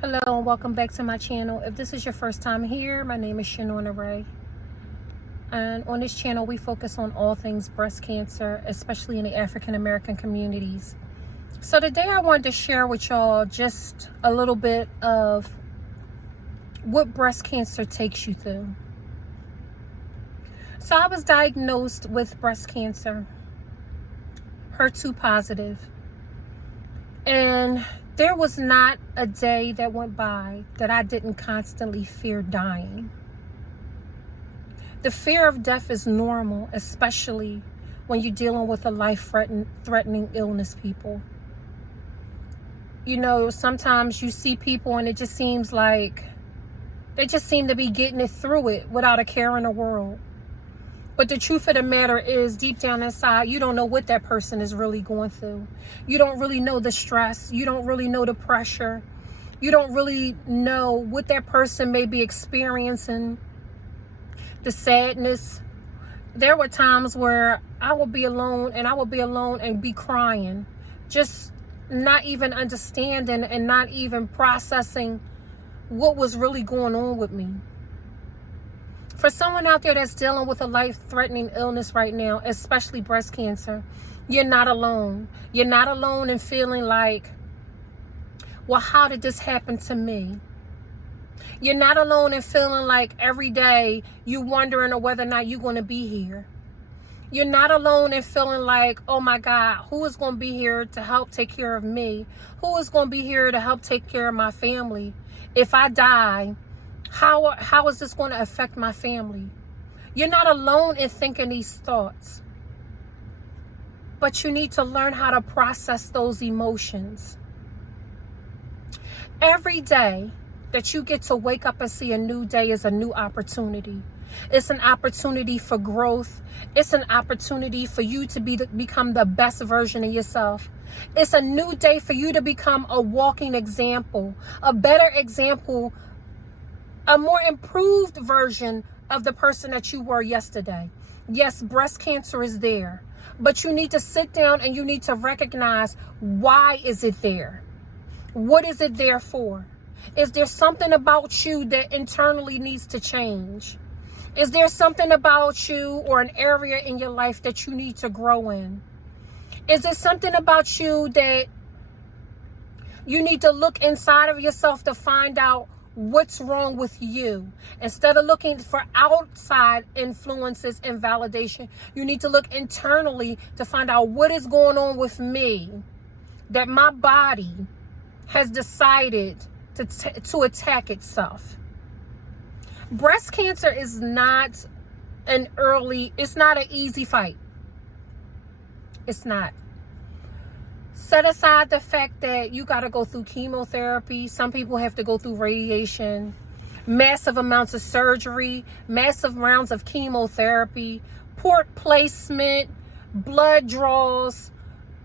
Hello and welcome back to my channel. If this is your first time here, my name is Shannon Ray. And on this channel, we focus on all things breast cancer, especially in the African American communities. So today I wanted to share with y'all just a little bit of what breast cancer takes you through. So I was diagnosed with breast cancer, HER2 positive. And there was not a day that went by that I didn't constantly fear dying. The fear of death is normal, especially when you're dealing with a life-threatening illness, people. You know, sometimes you see people and it just seems like they just seem to be getting it through it without a care in the world. But the truth of the matter is, deep down inside, you don't know what that person is really going through. You don't really know the stress. You don't really know the pressure. You don't really know what that person may be experiencing, the sadness. There were times where I would be alone and be crying, just not even understanding and not even processing what was really going on with me. For someone out there that's dealing with a life-threatening illness right now, especially breast cancer, you're not alone. You're not alone in feeling like, well, how did this happen to me? You're not alone in feeling like every day you're wondering whether or not you're going to be here. You're not alone in feeling like, oh my God, who is going to be here to help take care of me? Who is going to be here to help take care of my family? If I die, how is this going to affect my family? You're not alone in thinking these thoughts. But you need to learn how to process those emotions. Every day that you get to wake up and see a new day is a new opportunity. It's an opportunity for growth. It's an opportunity for you to become the best version of yourself. It's a new day for you to become a walking example, a better example, a more improved version of the person that you were yesterday. Yes, breast cancer is there, but you need to sit down and you need to recognize, why is it there? What is it there for? Is there something about you that internally needs to change? Is there something about you or an area in your life that you need to grow in? Is there something about you that you need to look inside of yourself to find out what's wrong with you? Instead of looking for outside influences and validation, you need to look internally to find out what is going on with me that my body has decided to attack itself. Breast cancer is not it's not an easy fight. It's not. Set aside the fact that you got to go through chemotherapy. Some people have to go through radiation, massive amounts of surgery, massive rounds of chemotherapy, port placement, blood draws,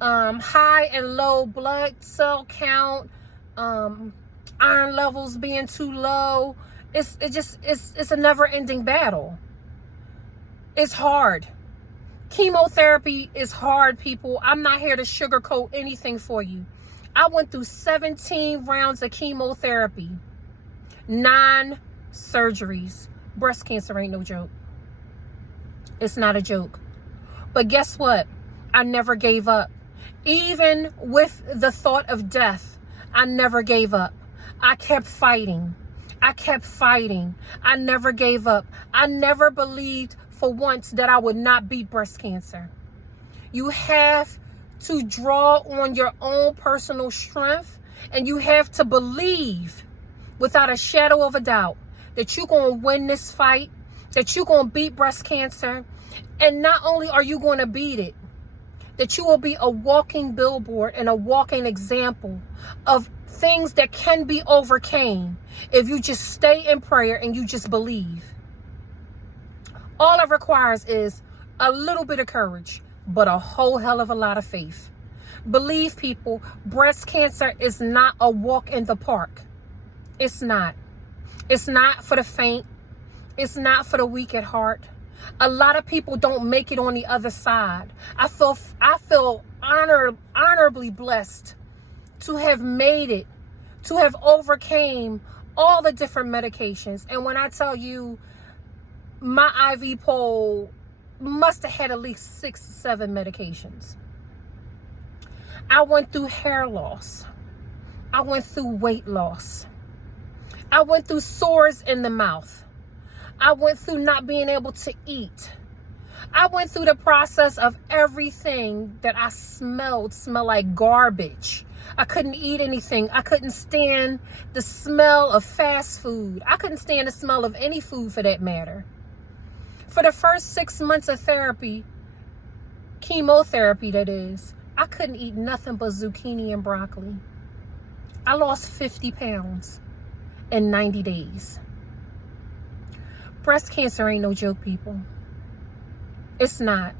high and low blood cell count, iron levels being too low. It's a never-ending battle. It's hard. Chemotherapy is hard, people. I'm not here to sugarcoat anything for you. I went through 17 rounds of chemotherapy, 9 surgeries. Breast cancer ain't no joke. It's not a joke. But guess what? I never gave up. Even with the thought of death, I never gave up. I kept fighting. I never gave up. I never believed for once that I would not beat breast cancer. You have to draw on your own personal strength, and you have to believe without a shadow of a doubt that you're going to win this fight, that you're going to beat breast cancer. And not only are you going to beat it, that you will be a walking billboard and a walking example of things that can be overcame if you just stay in prayer and you just believe. All it requires is a little bit of courage, but a whole hell of a lot of faith. Believe, people, breast cancer is not a walk in the park. It's not. It's not for the faint. It's not for the weak at heart. A lot of people don't make it on the other side. I feel honorably blessed to have made it to have overcame all the different medications. And when I tell you, my IV pole must have had at least 6 to 7 medications. I went through hair loss. I went through weight loss. I went through sores in the mouth. I went through not being able to eat. I went through the process of everything that I smelled like garbage. I couldn't eat anything. I couldn't stand the smell of fast food. I couldn't stand the smell of any food for that matter. For the first 6 months of therapy, chemotherapy that is, I couldn't eat nothing but zucchini and broccoli. I lost 50 pounds in 90 days. Breast cancer ain't no joke, people. It's not.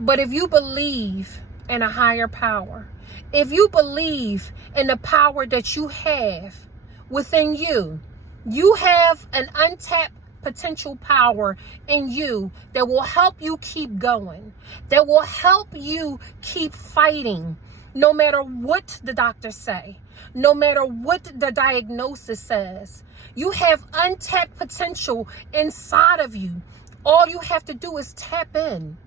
But if you believe in a higher power, if you believe in the power that you have within you, you have an untapped potential power in you that will help you keep going, that will help you keep fighting, no matter what the doctors say, no matter what the diagnosis says. You have untapped potential inside of you. All you have to do is tap in.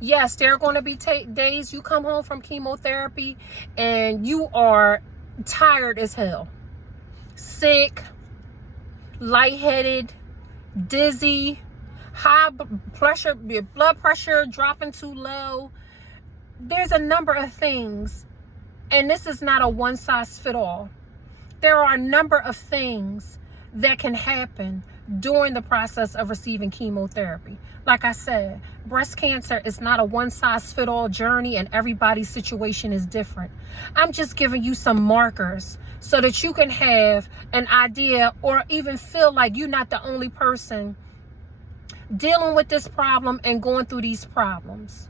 Yes, there are going to be days you come home from chemotherapy and you are tired as hell, sick, lightheaded, dizzy, high pressure, blood pressure dropping too low. There's a number of things, and this is not a one size fit all. There are a number of things that can happen during the process of receiving chemotherapy. Like I said, breast cancer is not a one size fit all journey, and everybody's situation is different. I'm just giving you some markers so that you can have an idea or even feel like you're not the only person dealing with this problem and going through these problems.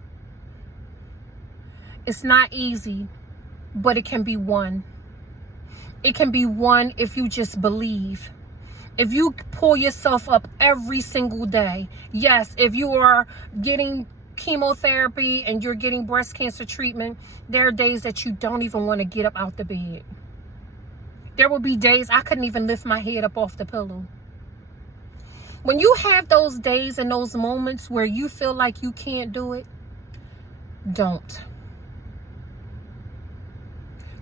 It's not easy, but it can be won. It can be won if you just believe. If you pull yourself up every single day. Yes, if you are getting chemotherapy and you're getting breast cancer treatment, there are days that you don't even want to get up out the bed. There will be days I couldn't even lift my head up off the pillow. When you have those days and those moments where you feel like you can't do it, don't.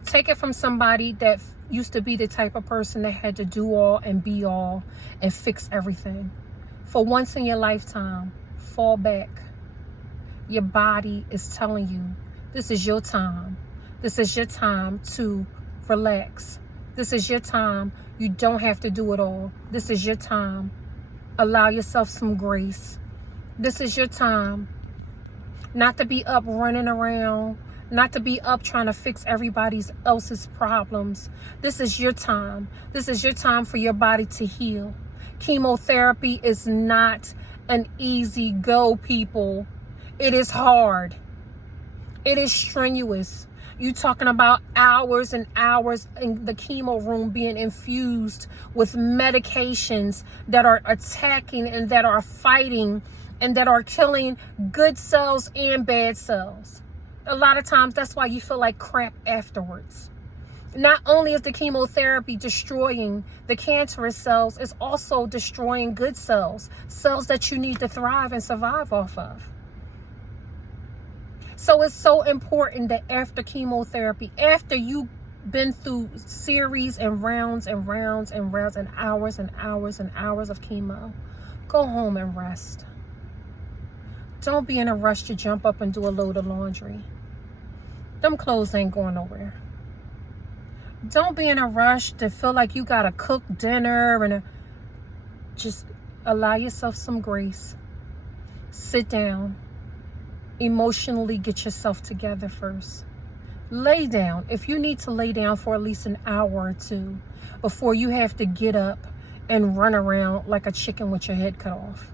Take it from somebody that used to be the type of person that had to do all and be all and fix everything. For once in your lifetime, fall back. Your body is telling you, this is your time. This is your time to relax. This is your time. You don't have to do it all. This is your time. Allow yourself some grace. This is your time. Not to be up running around, not to be up trying to fix everybody else's problems. This is your time. This is your time for your body to heal. Chemotherapy is not an easy go, people. It is hard. It is strenuous. You talking about hours and hours in the chemo room being infused with medications that are attacking and that are fighting and that are killing good cells and bad cells. A lot of times that's why you feel like crap afterwards. Not only is the chemotherapy destroying the cancerous cells, it's also destroying good cells, cells that you need to thrive and survive off of. So it's so important that after chemotherapy, after you've been through series and rounds and rounds and rounds and hours and hours and hours of chemo, go home and rest. Don't be in a rush to jump up and do a load of laundry. Them clothes ain't going nowhere. Don't be in a rush to feel like you gotta cook dinner and just allow yourself some grace. Sit down. Emotionally get yourself together first. Lay down. If you need to lay down for at least an hour or two before you have to get up and run around like a chicken with your head cut off.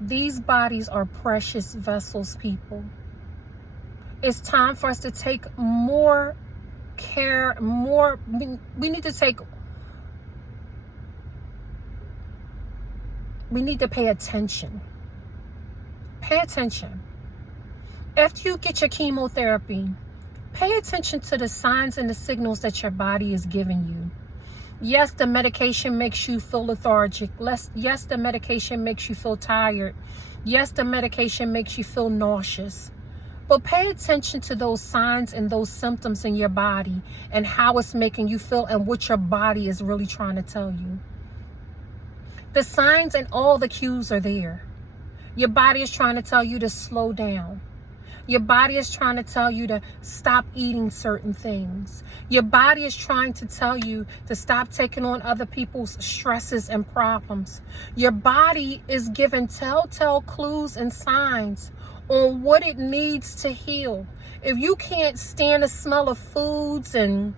These bodies are precious vessels, people. It's time for us to take more care, we need to pay attention. Pay attention. After you get your chemotherapy, Pay attention to the signs and the signals that your body is giving you. Yes, the medication makes you feel lethargic. Yes, the medication makes you feel tired. Yes, the medication makes you feel nauseous. But pay attention to those signs and those symptoms in your body and how it's making you feel and what your body is really trying to tell you. The signs and all the cues are there. Your body is trying to tell you to slow down. Your body is trying to tell you to stop eating certain things. Your body is trying to tell you to stop taking on other people's stresses and problems. Your body is giving telltale clues and signs on what it needs to heal. If you can't stand the smell of foods and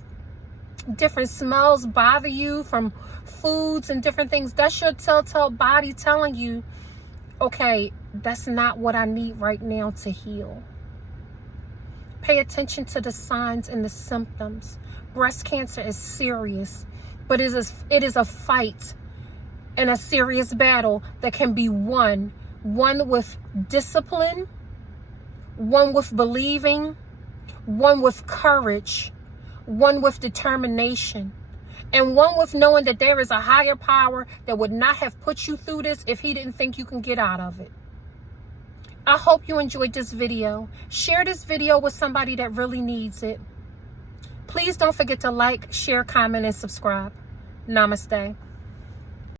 different smells bother you from foods and different things, that's your telltale body telling you, okay, that's not what I need right now to heal. Pay attention to the signs and the symptoms. Breast cancer is serious, but it is a fight and a serious battle that can be won. One with discipline, one with believing, one with courage, one with determination, and one with knowing that there is a higher power that would not have put you through this if he didn't think you can get out of it. I hope you enjoyed this video. Share this video with somebody that really needs it. Please don't forget to like, share, comment, and subscribe. Namaste.